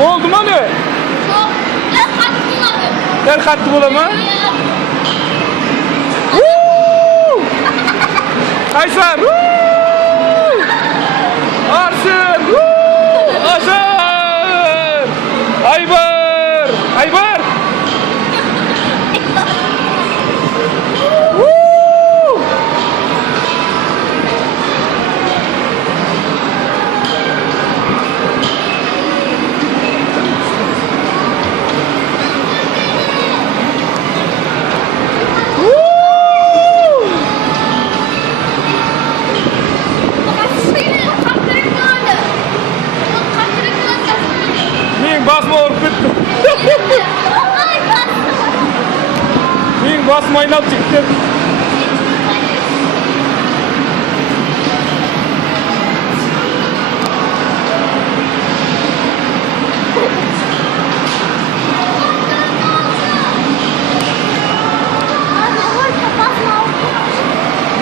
Oldu mu ne? Der katlı bola mı? Kaysar! Arsın! Aşar! Aybar! Aybar! Basma orkut. Ming basma oynab çıktı.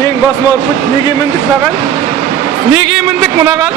Ming basma orkut. Nege mindik sagan? Nege mindik munagan?